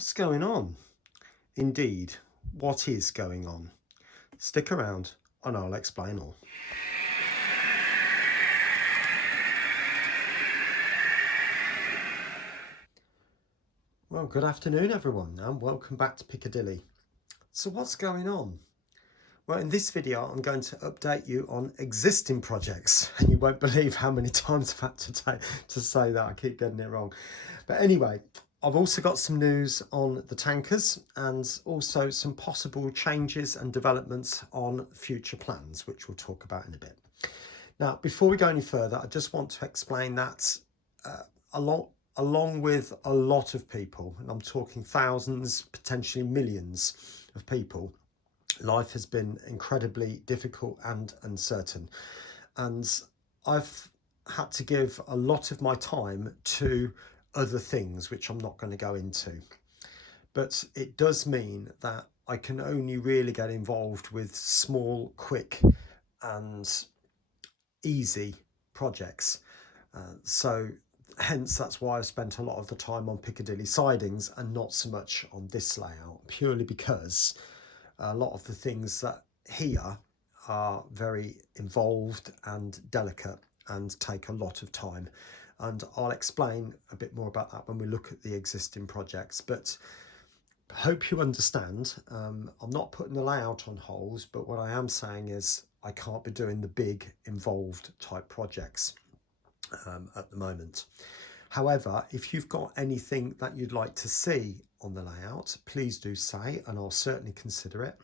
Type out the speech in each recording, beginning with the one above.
What's going on? Indeed, what is going on? Stick around and I'll explain all. Well, good afternoon everyone and welcome back to Piccadilly. So what's going on? Well, in this video I'm going to update you on existing projects, and you won't believe how many times I've had to say that. I keep getting it wrong. But anyway, I've also got some news on the tankers and also some possible changes and developments on future plans, which we'll talk about in a bit. Now, before we go any further, I just want to explain that along with a lot of people, and I'm talking thousands, potentially millions of people, life has been incredibly difficult and uncertain. And I've had to give a lot of my time to other things, which I'm not going to go into. But it does mean that I can only really get involved with small, quick and easy projects. So hence that's why I've spent a lot of the time on Piccadilly Sidings and not so much on this layout, purely because a lot of the things that here are very involved and delicate and take a lot of time. And I'll explain a bit more about that when we look at the existing projects. But I hope you understand, I'm not putting the layout on hold, but what I am saying is I can't be doing the big involved type projects at the moment. However, if you've got anything that you'd like to see on the layout, please do say, and I'll certainly consider it.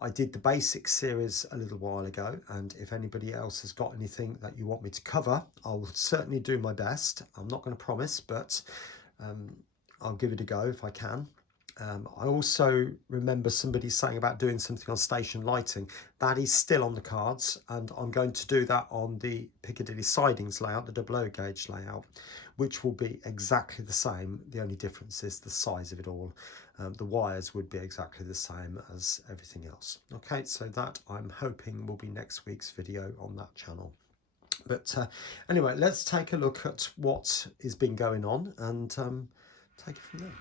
I did the basic series a little while ago, and if anybody else has got anything that you want me to cover, I'll certainly do my best. I'm not going to promise, but I'll give it a go if I can. I also remember somebody saying about doing something on station lighting. That is still on the cards, and I'm going to do that on the Piccadilly Sidings layout, the double O gauge layout, which will be exactly the same. The only difference is the size of it all. The wires would be exactly the same as everything else. Okay, so that I'm hoping will be next week's video on that channel. But anyway, let's take a look at what has been going on and take it from there.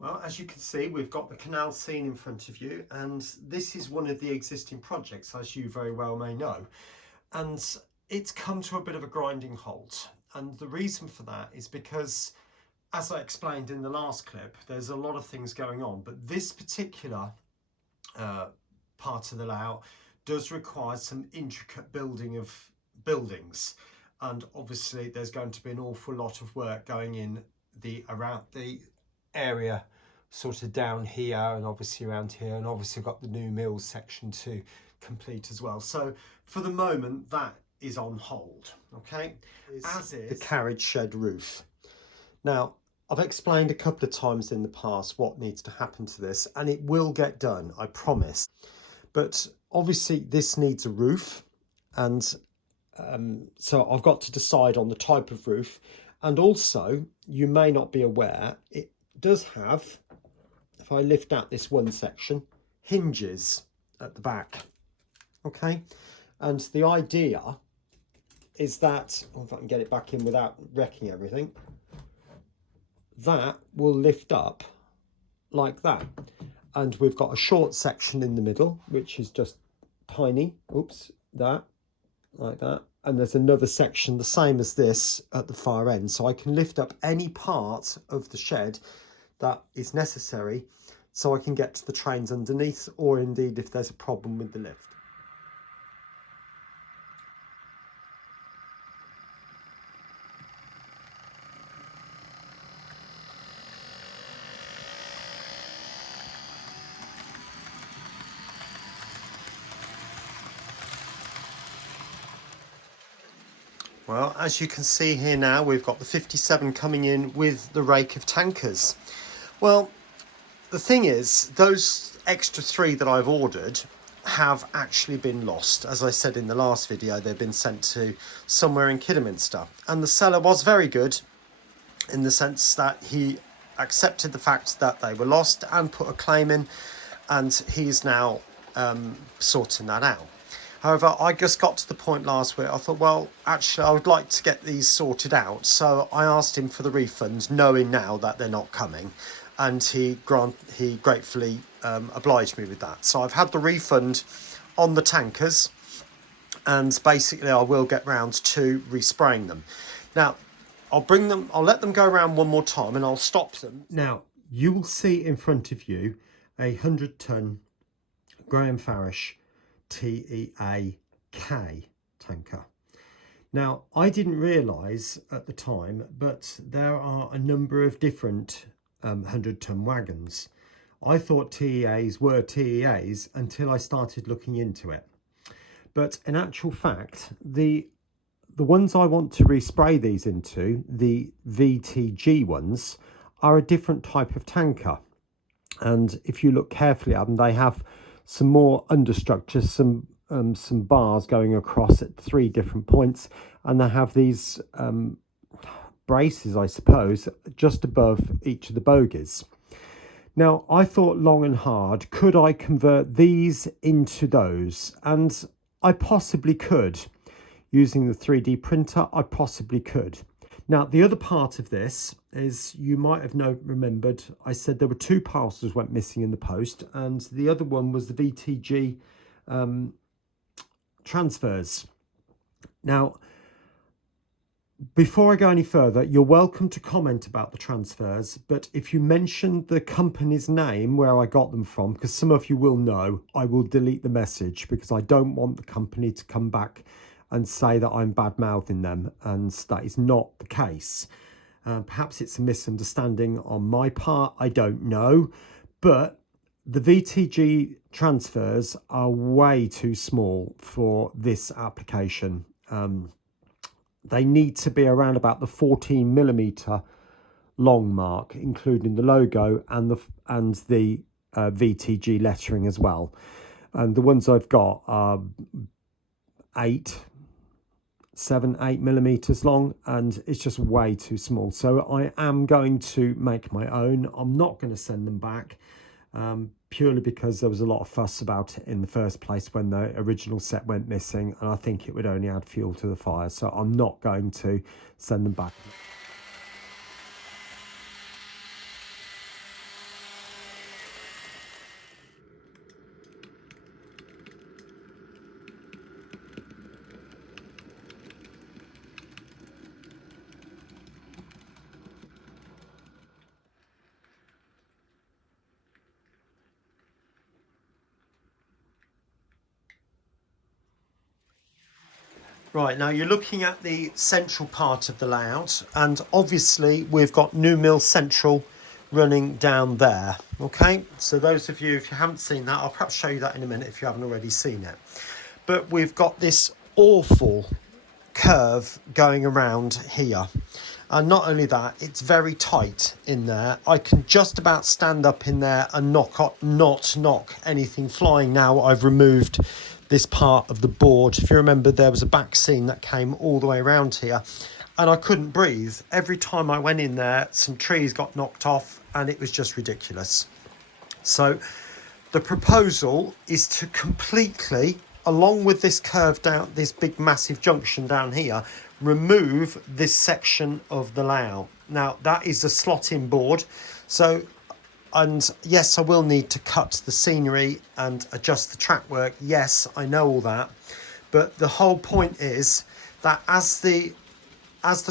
Well, as you can see, we've got the canal scene in front of you, and this is one of the existing projects, as you very well may know. And it's come to a bit of a grinding halt. And the reason for that is because, as I explained in the last clip, there's a lot of things going on. But this particular part of the layout does require some intricate building of buildings. And obviously there's going to be an awful lot of work going in around the area, sort of down here and obviously around here, and obviously we've got the new mills section to complete as well. So for the moment that is on hold. Okay, as is the carriage shed roof. Now I've explained a couple of times in the past what needs to happen to this, and it will get done, I promise. But obviously this needs a roof, and so I've got to decide on the type of roof. And also, you may not be aware, it does have, if I lift out this one section, hinges at the back. Okay, and the idea is that, if I can get it back in without wrecking everything, that will lift up like that. And we've got a short section in the middle, which is just tiny, oops, that, like that. And there's another section the same as this at the far end. So I can lift up any part of the shed that is necessary so I can get to the trains underneath, or indeed if there's a problem with the lift. Well, as you can see here now, we've got the 57 coming in with the rake of tankers. Well, the thing is, those extra 3 that I've ordered have actually been lost. As I said in the last video, they've been sent to somewhere in Kidderminster, and the seller was very good in the sense that he accepted the fact that they were lost and put a claim in, and he's now sorting that out. However, I just got to the point last week, I thought, well, actually, I would like to get these sorted out. So I asked him for the refund, knowing now that they're not coming. And he gratefully obliged me with that. So I've had the refund on the tankers. And basically, I will get round to respraying them. Now, I'll let them go around one more time and I'll stop them. Now, you will see in front of you a 100-ton Graham Farish TEAK tanker. Now, I didn't realise at the time, but there are a number of different 100-ton wagons. I thought TEAs were TEAs until I started looking into it. But in actual fact, the ones I want to respray these into, the VTG ones, are a different type of tanker. And if you look carefully at them, they have some more understructures, some bars going across at 3 different points, and they have these braces, I suppose, just above each of the bogies. Now, I thought long and hard, could I convert these into those? And I possibly could. Using the 3D printer, I possibly could. Now, the other part of this is, you might have remembered, I said there were 2 parcels went missing in the post, and the other one was the VTG transfers. Now, before I go any further, you're welcome to comment about the transfers, but if you mention the company's name where I got them from, because some of you will know, I will delete the message, because I don't want the company to come back and say that I'm bad-mouthing them, and that is not the case. Perhaps it's a misunderstanding on my part, I don't know, but the VTG transfers are way too small for this application. They need to be around about the 14mm long mark, including the logo and the VTG lettering as well. And the ones I've got are 7-8mm long, and it's just way too small. So I am going to make my own. I'm not going to send them back, purely because there was a lot of fuss about it in the first place when the original set went missing, and I think it would only add fuel to the fire. So I'm not going to send them back. Right, now you're looking at the central part of the layout, and obviously we've got New Mill Central running down there. Okay, so those of you, if you haven't seen that, I'll perhaps show you that in a minute if you haven't already seen it. But we've got this awful curve going around here. And not only that, it's very tight in there. I can just about stand up in there and not knock anything flying now I've removed this part of the board. If you remember, there was a back seam that came all the way around here, and I couldn't breathe. Every time I went in there, some trees got knocked off, and it was just ridiculous. So the proposal is to completely, along with this curve down, this big massive junction down here, remove this section of the layout. Now that is a slot-in board, so, and yes, I will need to cut the scenery and adjust the track work. Yes, I know all that, but the whole point is that as the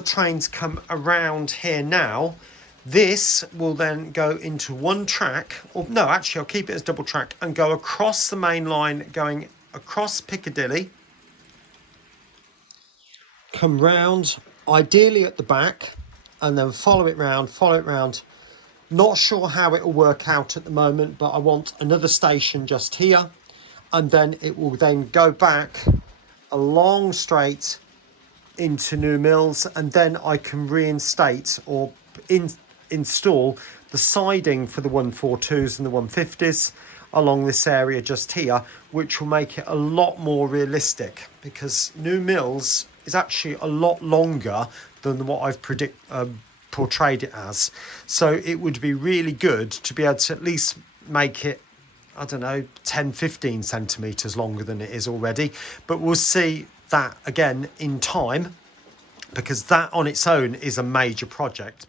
trains come around here now, this will then go into one track, or no, actually I'll keep it as double track and go across the main line, going across Piccadilly, come round, ideally at the back, and then follow it round. Not sure how it will work out at the moment, but I want another station just here, and then it will then go back along straight into New Mills, and then I can reinstate or install the siding for the 142s and the 150s, along this area just here, which will make it a lot more realistic, because New Mills is actually a lot longer than what I've portrayed it as. So it would be really good to be able to at least make it, I don't know, 10-15 centimetres longer than it is already. But we'll see that again in time, because that on its own is a major project.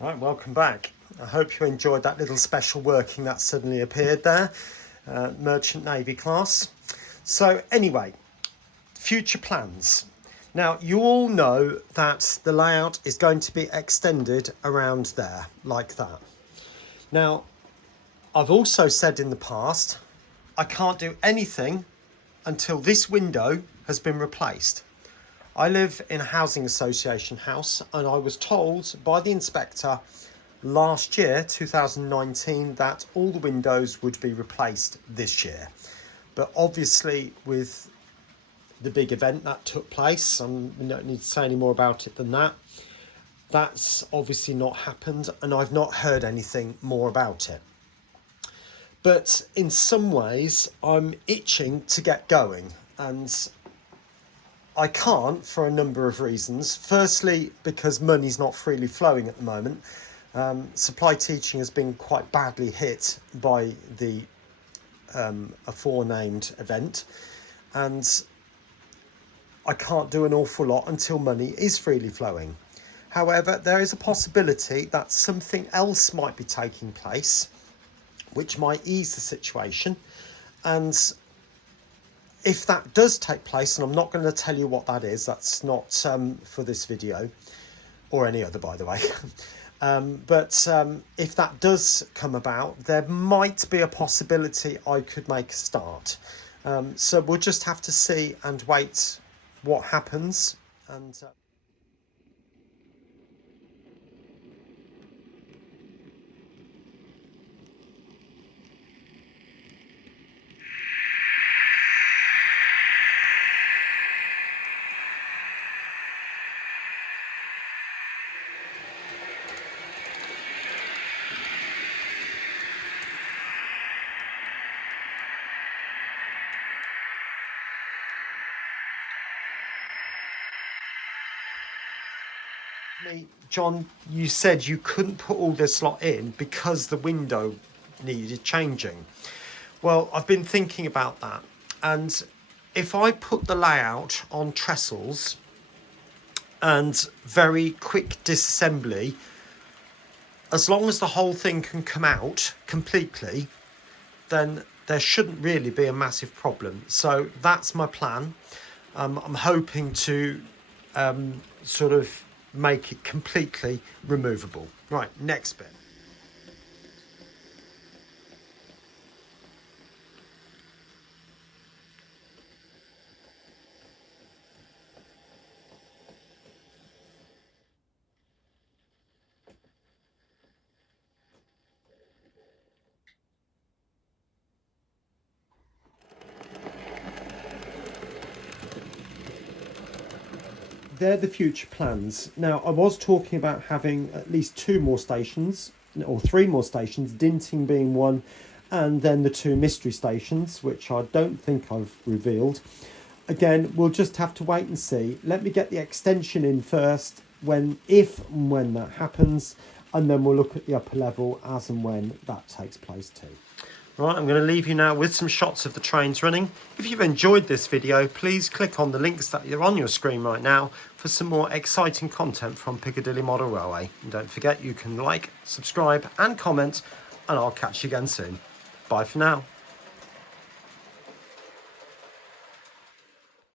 Right, welcome back. I hope you enjoyed that little special working that suddenly appeared there, Merchant Navy class. So anyway, future plans. Now, you all know that the layout is going to be extended around there, like that. Now, I've also said in the past, I can't do anything until this window has been replaced. I live in a housing association house, and I was told by the inspector last year, 2019, that all the windows would be replaced this year. But obviously with the big event that took place, and we don't need to say any more about it than that, that's obviously not happened, and I've not heard anything more about it. But in some ways, I'm itching to get going, and I can't for a number of reasons. Firstly, because money's not freely flowing at the moment. Supply teaching has been quite badly hit by the aforenamed event, and I can't do an awful lot until money is freely flowing. However, there is a possibility that something else might be taking place, which might ease the situation. And if that does take place, and I'm not going to tell you what that is, that's not for this video, or any other, by the way. But if that does come about, there might be a possibility I could make a start. So we'll just have to see and wait what happens. And John, you said you couldn't put all this lot in because the window needed changing. Well, I've been thinking about that, and if I put the layout on trestles and very quick disassembly, as long as the whole thing can come out completely, then there shouldn't really be a massive problem. So that's my plan. I'm hoping to sort of make it completely removable. Right, next bit. They're the future plans. Now, I was talking about having at least 2 more stations, or 3 more stations, Dinting being one, and then the 2 mystery stations, which I don't think I've revealed. Again, we'll just have to wait and see. Let me get the extension in first, if and when that happens, and then we'll look at the upper level as and when that takes place too. Right, I'm going to leave you now with some shots of the trains running. If you've enjoyed this video, please click on the links that are on your screen right now for some more exciting content from Piccadilly Model Railway. And don't forget, you can like, subscribe and comment, and I'll catch you again soon. Bye for now.